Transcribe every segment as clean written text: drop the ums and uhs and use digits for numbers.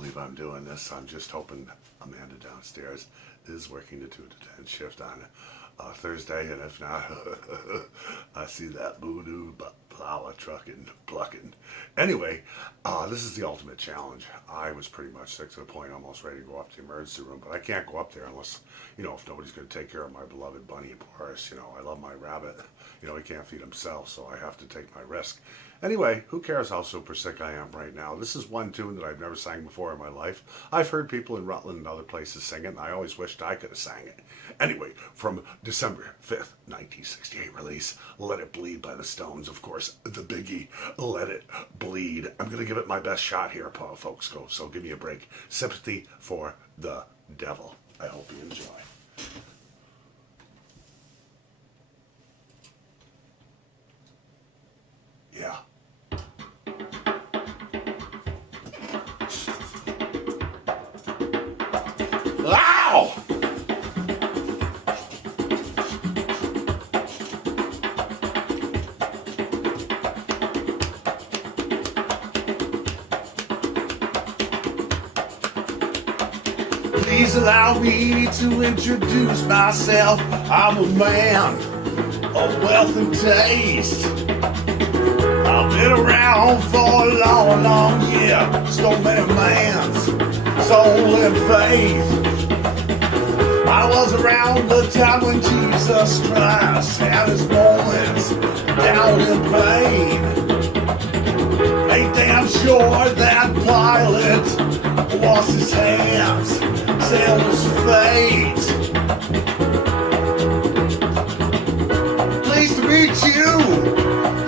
believe I'm doing this. I'm just hoping Amanda downstairs is working the 2 to 10 shift on Thursday, and if not, I see that voodoo plow trucking, plucking. Anyway, this is the ultimate challenge. I was pretty much sick to the point, almost ready to go up to the emergency room, but I can't go up there unless, if nobody's going to take care of my beloved bunny Boris. I love my rabbit. He can't feed himself, so I have to take my risk. Anyway, who cares how super sick I am right now? This is one tune that I've never sang before in my life. I've heard people in Rutland and other places sing it, and I always wished I could have sang it. Anyway, from December 5th, 1968 release, Let It Bleed by the Stones. Of course, the biggie, Let It Bleed. I'm going to give it my best shot here, folks, so give me a break. Sympathy for the Devil. I hope you enjoy. Yeah. Ow! Please allow me to introduce myself. I'm a man of wealth and taste. I've been around for a long, long year. Stole many man's soul and faith. I was around the time when Jesus Christ had his moments down in pain. Ain't damn sure that Pilate washed his hands, sealed his fate. Pleased to meet you.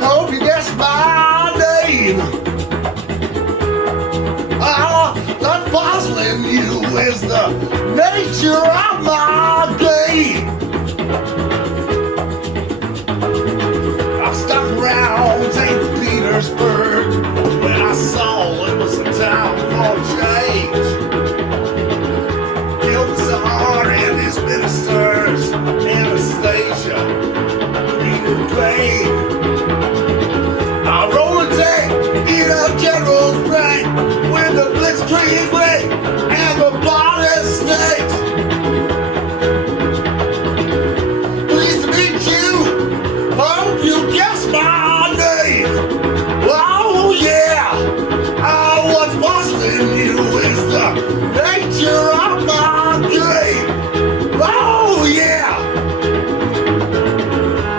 Hope you guess my name. What's puzzling you is the nature of my game. I stuck around St. Petersburg when I saw it was a time for change. Killed the Tsar and his ministers, Anastasia, Queen of Pain. I roll a tank in a general's rank with the blitzkrieg ring and the body snakes. Pleased to meet you. Hope you guess my name. Oh yeah. What's puzzling you is the nature of my game. Oh yeah.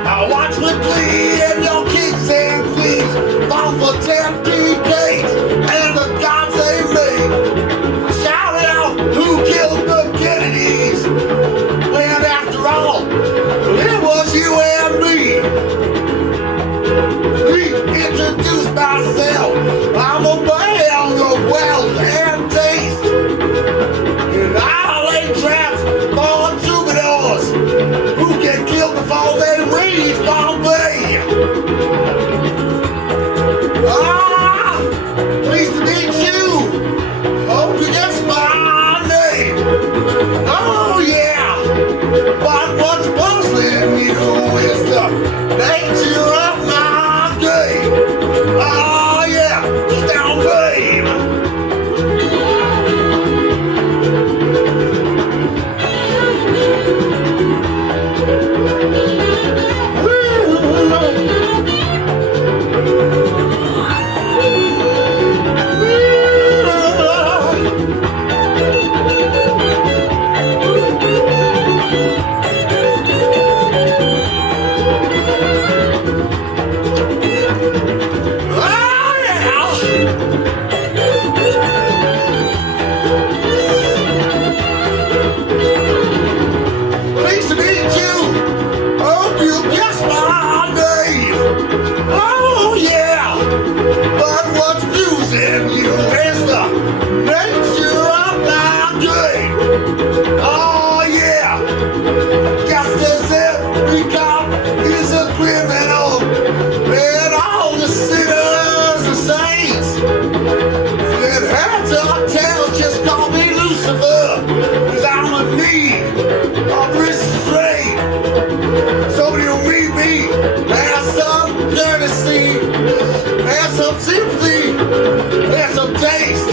I watch me bleed and your kings and queens fall for 10 decades and the gods they made. Shout out who killed the Kennedys when after all it was you and me. Reintroduce myself. I'm a man of wealth and taste, and I lay traps for troubadours who get killed before they reach Bombay. Pleased to meet you. Hope you guess my name. Oh yeah. But what's puzzling you is the nature of my game. Oh yeah. It's down, babe. There's some sympathy, there's some taste.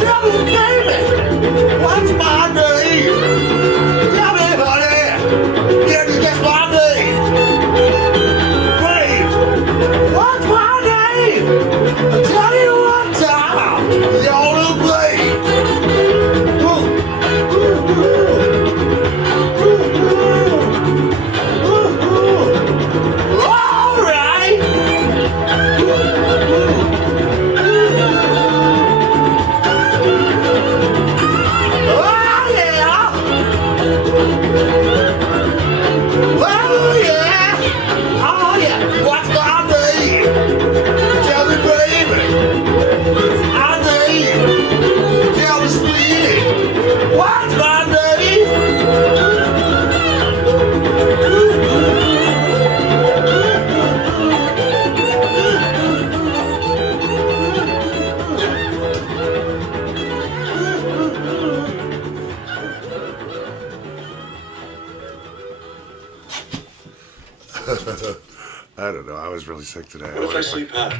Tell me, baby, what's my name? Tell me, honey, can you guess my name? Wait, what's my name? I'll tell you one time, the only blade. All right. I don't know. I was really sick today. What if I sleep half?